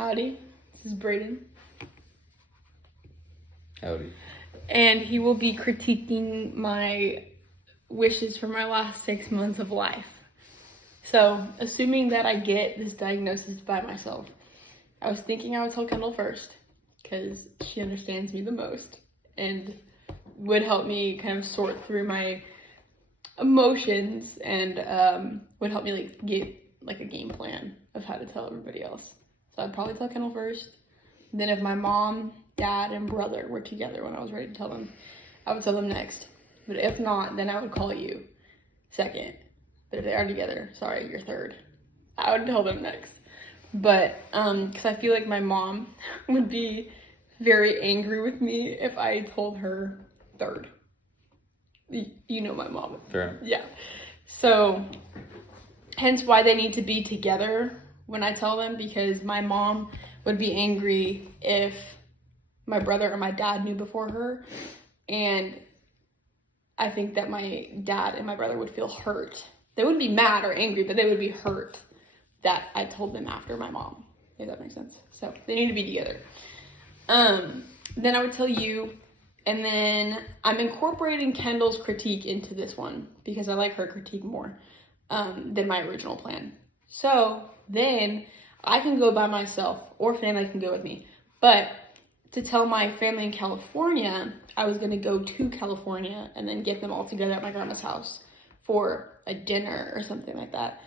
Howdy, this is Braedon. Howdy. And he will be critiquing my wishes for my last 6 months of life. So, assuming that I get this diagnosis by myself, I was thinking I would tell Kendall first, because she understands me the most, and would help me kind of sort through my emotions, and would help me get a game plan of how to tell everybody else. So I'd probably tell Kendall first. Then if my mom, dad, and brother were together when I was ready to tell them, I would tell them next. But if not, then I would call you second. But if they are together, sorry, you're third. I would tell them next. But because I feel like my mom would be very angry with me if I told her third. You know my mom. Fair. Yeah. So hence why they need to be together when I tell them, because my mom would be angry if my brother or my dad knew before her, and I think that my dad and my brother would feel hurt. They wouldn't be mad or angry, but they would be hurt that I told them after my mom, if that makes sense. So they need to be together. Then I would tell you, and then I'm incorporating Kendall's critique into this one because I like her critique more than my original plan. So then I can go by myself, or family can go with me. But to tell my family in California, I was going to go to California and then get them all together at my grandma's house for a dinner or something like that.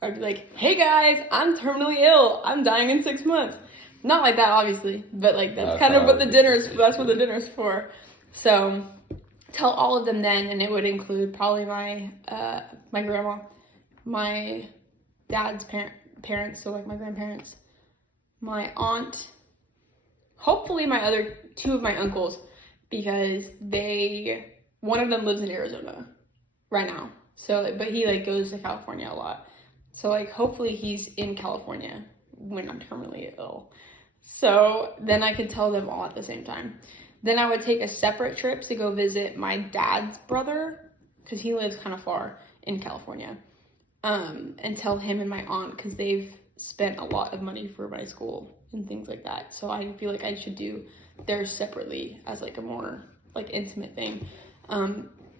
I'd be like, hey guys, I'm terminally ill. I'm dying in 6 months. Not like that, obviously, but that's kind of what the that's what the dinner's for. So tell all of them then, and it would include probably my grandma, my dad's parents, so my grandparents, my aunt, hopefully my other two of my uncles, because one of them lives in Arizona right now. So, but he goes to California a lot. So hopefully he's in California when I'm terminally ill. So then I could tell them all at the same time. Then I would take a separate trip to go visit my dad's brother, because he lives kind of far in California. And tell him and my aunt, because they've spent a lot of money for my school and things like that. So I feel like I should do theirs separately as a more intimate thing.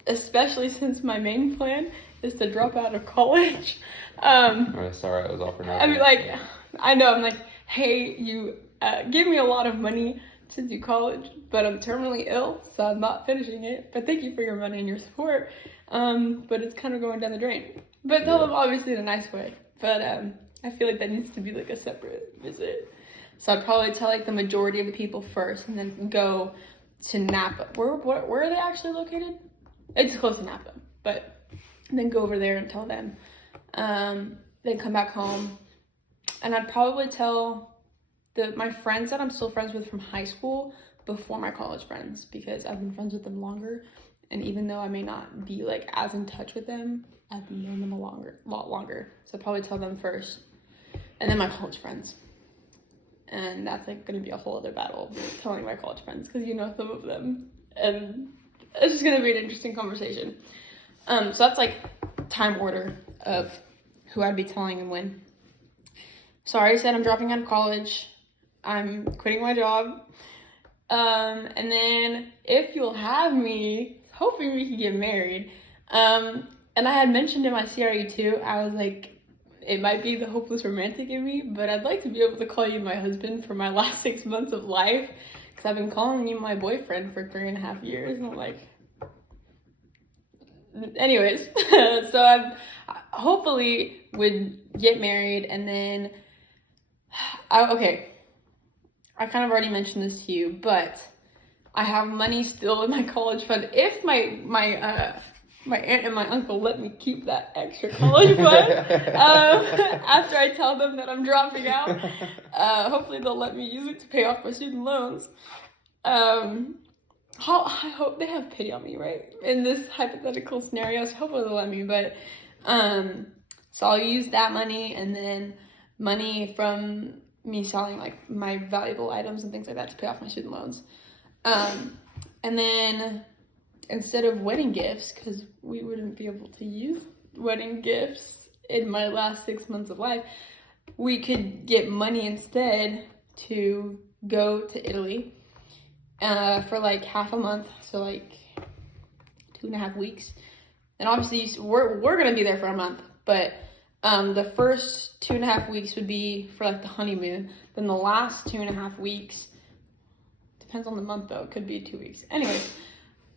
Especially since my main plan is to drop out of college. Sorry, I was offering. I mean, I know, I'm hey, you give me a lot of money to do college, but I'm terminally ill, so I'm not finishing it. But thank you for your money and your support. But it's kind of going down the drain. But tell them obviously in a nice way. But I feel like that needs to be a separate visit. So I'd probably tell the majority of the people first, and then go to Napa. Where are they actually located? It's close to Napa, but then go over there and tell them. Then come back home, and I'd probably tell my friends that I'm still friends with from high school before my college friends, because I've been friends with them longer, and even though I may not be as in touch with them, I've known them a lot longer. So I'd probably tell them first, and then my college friends. And that's going to be a whole other battle, telling my college friends, because you know some of them, and it's just going to be an interesting conversation. So that's time order of who I'd be telling and when. So I already said I'm dropping out of college. I'm quitting my job. And then if you'll have me, hoping we can get married. And I had mentioned in my CRE too, I was it might be the hopeless romantic in me, but I'd like to be able to call you my husband for my last 6 months of life, because I've been calling you my boyfriend for 3.5 years, and I'm anyways. So I hopefully would get married, and then I kind of already mentioned this to you, but I have money still in my college fund. If my aunt and my uncle let me keep that extra college fund after I tell them that I'm dropping out. Hopefully they'll let me use it to pay off my student loans. I hope they have pity on me, right? In this hypothetical scenario, so hopefully they'll let me. But so I'll use that money, and then money from me selling my valuable items and things like that to pay off my student loans. And then instead of wedding gifts, because we wouldn't be able to use wedding gifts in my last 6 months of life, we could get money instead to go to Italy for like half a month, so like 2.5 weeks. And obviously we're gonna be there for a month, but the first 2.5 weeks would be for like the honeymoon. Then the last 2.5 weeks, depends on the month though, it could be 2 weeks. Anyways,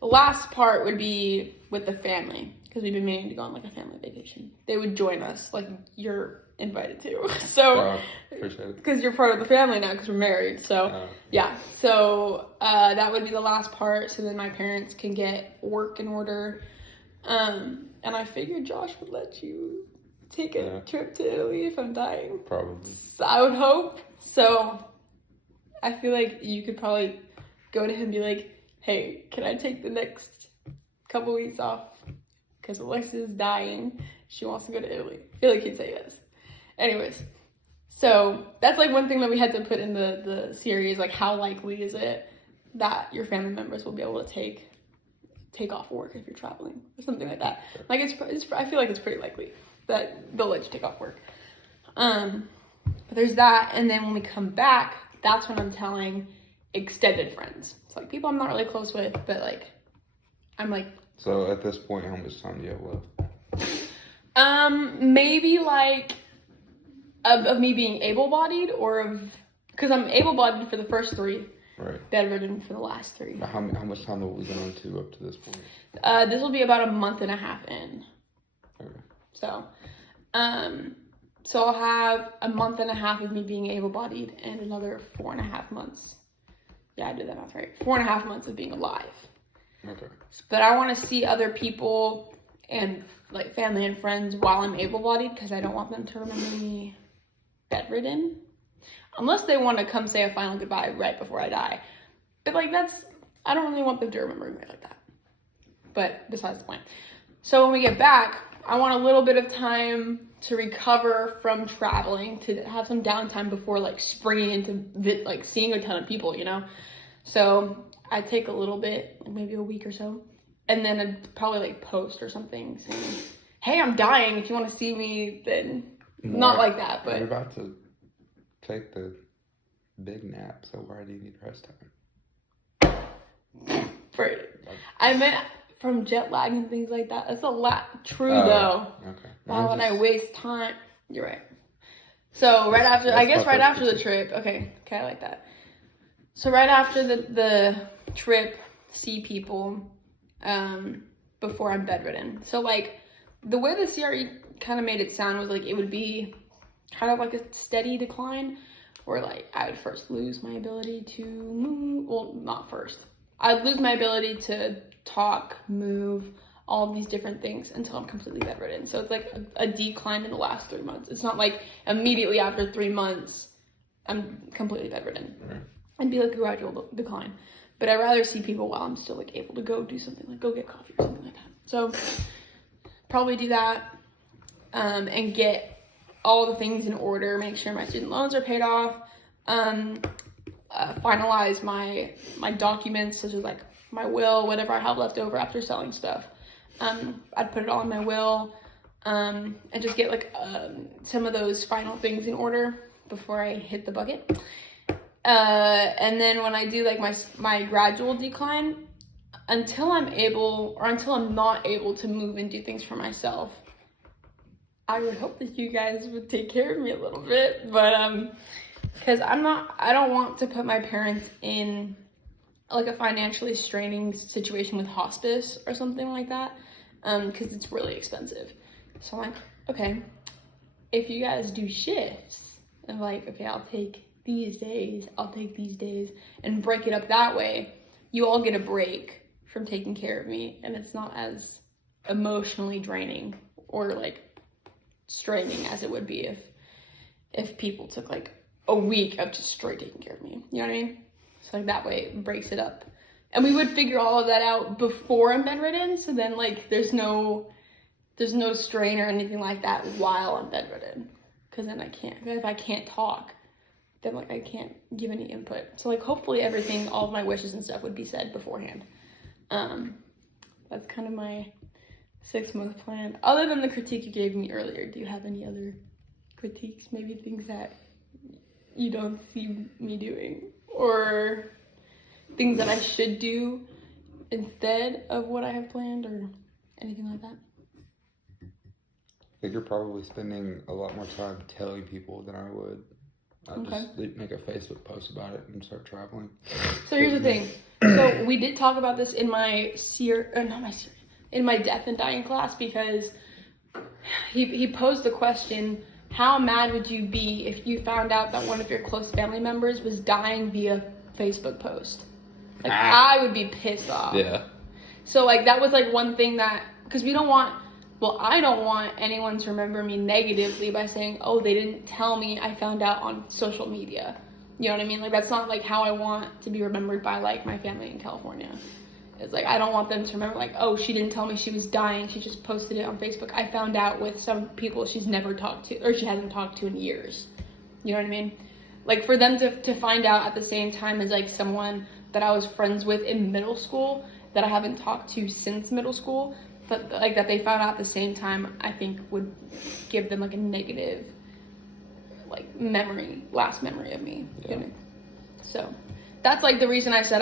the last part would be with the family, because we've been meaning to go on like a family vacation. They would join us, like you're invited to. So, appreciate it. because you're part of the family now, because we're married. So, yeah. So that would be the last part. So then my parents can get work in order. And I figured Josh would let you take a trip to Italy if I'm dying. Probably. So I would hope. So I feel like you could probably go to him and be like, hey, can I take the next couple weeks off? Because Alexa's dying. She wants to go to Italy. I feel like he'd say yes. Anyways, so that's like one thing that we had to put in the series, like how likely is it that your family members will be able to take off work if you're traveling or something like that. Like it's I feel like it's pretty likely that they'll let you take off work. But there's that, and then when we come back, that's when I'm telling extended friends. So like people I'm not really close with, but like I'm like. So at this point, how much time do you have left? Maybe like of me being able-bodied, or because I'm able-bodied for the first 3. Right. Bedridden for the last 3. How much time have we been on to up to this point? This will be about a month and a half in. Okay. So I'll have a month and a half of me being able-bodied and another 4.5 months. Yeah, I did that math right. 4.5 months of being alive. Okay. But I want to see other people and like family and friends while I'm able-bodied, because I don't want them to remember me bedridden. Unless they want to come say a final goodbye right before I die. But like I don't really want them to remember me like that. But besides the point. So when we get back, I want a little bit of time to recover from traveling, to have some downtime before like springing into like seeing a ton of people, you know? So I take a little bit, like maybe a week or so. And then I'd probably like post or something saying, hey, I'm dying. If you want to see me, then not like that, but. You're about to take the big nap, so why do you need rest time? I meant from jet lag and things like that. That's a lot true though. Okay. Why would I waste time? You're right. So right after the trip, okay, I like that. So right after the trip, see people before I'm bedridden. So like the way the CRE kind of made it sound was like it would be kind of like a steady decline, where like I would first lose my ability to move. Well, not first. I'd lose my ability to talk, move, all of these different things until I'm completely bedridden. So it's like a decline in the last 3 months. It's not like immediately after 3 months I'm completely bedridden. Right. It'd be like a gradual decline. But I'd rather see people while I'm still like able to go do something, like go get coffee or something like that. So probably do that and get all the things in order, make sure my student loans are paid off, finalize my documents, such as like my will, whatever I have left over after selling stuff. I'd put it all in my will and just get like some of those final things in order before I hit the bucket. And then when I do like my gradual decline, until I'm not able to move and do things for myself, I would hope that you guys would take care of me a little bit, but because I don't want to put my parents in like a financially straining situation with hospice or something like that, because it's really expensive. So I'm like, okay, if you guys do shifts, and like, okay, I'll take these days, and break it up that way, you all get a break from taking care of me, and it's not as emotionally draining or like straining as it would be if people took like a week of just straight taking care of me. You know what I mean? So like that way it breaks it up. And we would figure all of that out before I'm bedridden, so then like there's no strain or anything like that while I'm bedridden. Because then if I can't talk, then like I can't give any input. So like hopefully everything, all of my wishes and stuff would be said beforehand. That's kind of my 6-month plan. Other than the critique you gave me earlier, do you have any other critiques? Maybe things that you don't see me doing, or things that I should do instead of what I have planned, or anything like that? I think you're probably spending a lot more time telling people than I would. I'd just make a Facebook post about it and start traveling. So here's the thing. So we did talk about this in my in my death and dying class, because he posed the question, how mad would you be if you found out that one of your close family members was dying via Facebook post? Like, I would be pissed off. Yeah. So, like, that was, like, one thing that, because I don't want anyone to remember me negatively by saying, oh, they didn't tell me, I found out on social media. You know what I mean? Like, that's not, like, how I want to be remembered by, like, my family in California. It's like, I don't want them to remember, like, oh, she didn't tell me she was dying, she just posted it on Facebook. I found out with some people she's never talked to, or she hasn't talked to in years. You know what I mean? Like, for them to find out at the same time as, like, someone that I was friends with in middle school that I haven't talked to since middle school, but, like, that they found out at the same time, I think would give them, like, a negative, like, last memory of me. Yeah. You know? So that's, like, the reason I said,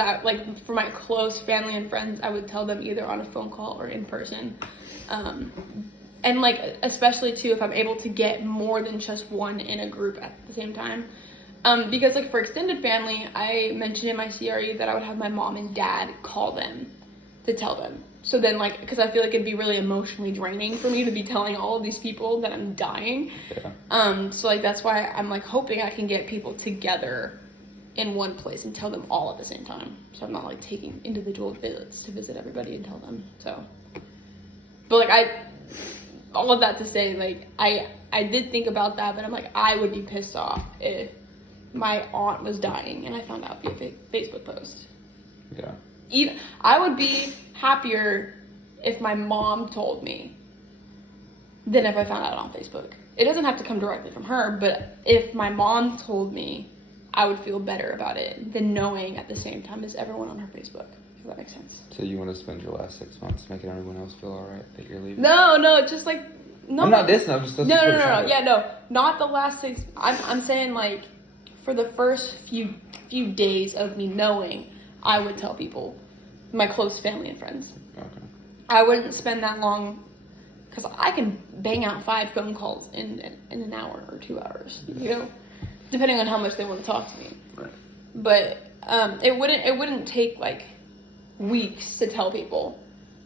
for my close family and friends, I would tell them either on a phone call or in person. And, like, especially, too, if I'm able to get more than just one in a group at the same time. Because, like, for extended family, I mentioned in my CRE that I would have my mom and dad call them to tell them. So then, like, because I feel like it'd be really emotionally draining for me to be telling all of these people that I'm dying. Yeah. So, like, that's why I'm, like, hoping I can get people together in one place and tell them all at the same time. So I'm not, like, taking individual visits to visit everybody and tell them. So, but, like, all of that to say, like, I did think about that, but I'm like, I would be pissed off if my aunt was dying and I found out via Facebook post. Yeah. I would be happier if my mom told me than if I found out on Facebook. It doesn't have to come directly from her, but if my mom told me, I would feel better about it than knowing at the same time as everyone on her Facebook. If that makes sense. So you want to spend your last 6 months making everyone else feel alright that you're leaving? No, just like no. I'm not dissing. I'm just No. Yeah, no, not the last 6. I'm saying, like, for the first few days of me knowing, I would tell people, my close family and friends. Okay. I wouldn't spend that long, because I can bang out 5 phone calls in an hour or 2 hours, you know, depending on how much they want to talk to me. Right. But it wouldn't take, like, weeks to tell people.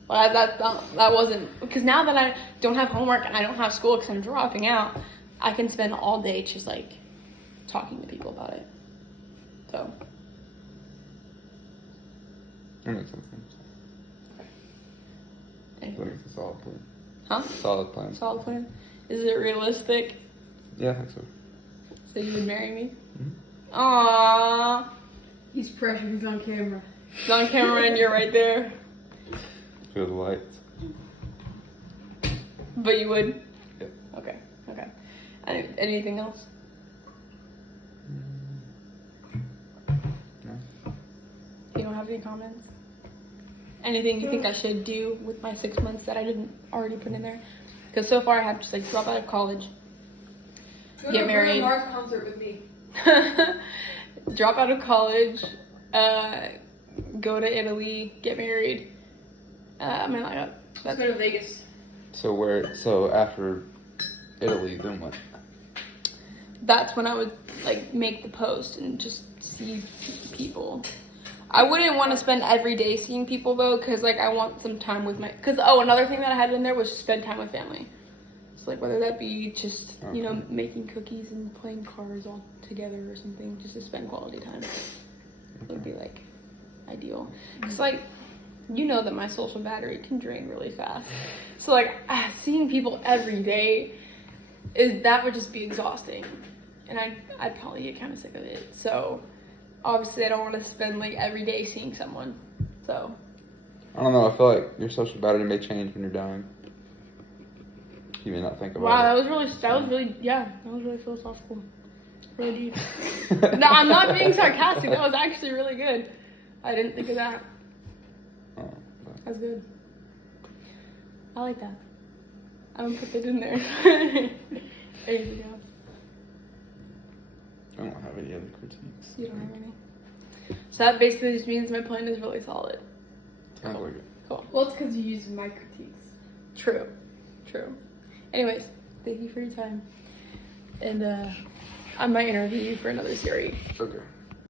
Well, that wasn't, because now that I don't have homework and I don't have school because I'm dropping out, I can spend all day just, like, talking to people about it. So. That makes sense. I think it's a solid plan. Huh? Solid plan. Solid plan. Is it realistic? Yeah, I think so. So you would marry me? Mm-hmm. Aww. He's pressured. He's on camera. It's on camera and you're right there. Feel the lights. But you would? Yep. Okay. Anything else? No. You don't have any comments? Anything you think I should do with my 6 months that I didn't already put in there? Because so far I have just, like, drop out of college, get married, Mars concert with me. drop out of college, go to Italy, get married. I mean, like, Let's go to Vegas. So after Italy, then what? That's when I would, like, make the post and just see people. I wouldn't want to spend every day seeing people, though, because, like, I want some time with another thing that I had in there was spend time with family. So, like, whether that be just, you know, making cookies and playing cards all together or something, just to spend quality time. It would be, like, ideal. It's like, you know that my social battery can drain really fast. So, like, seeing people every day, that would just be exhausting. And I'd probably get kind of sick of it. So, obviously, I don't want to spend, like, every day seeing someone. So. I don't know. I feel like your social battery may change when you're dying. You may not think about it. Wow, that was really philosophical. Really deep. No, I'm not being sarcastic. That was actually really good. I didn't think of that. Oh, That's good. I like that. I'm gonna put that in there. Anything else? I don't have any other critiques. You don't have any. So that basically just means my plan is really solid. Sounds like it. Cool. Well, it's because you use my critiques. True. Anyways, thank you for your time. And I might interview you for another series. Okay.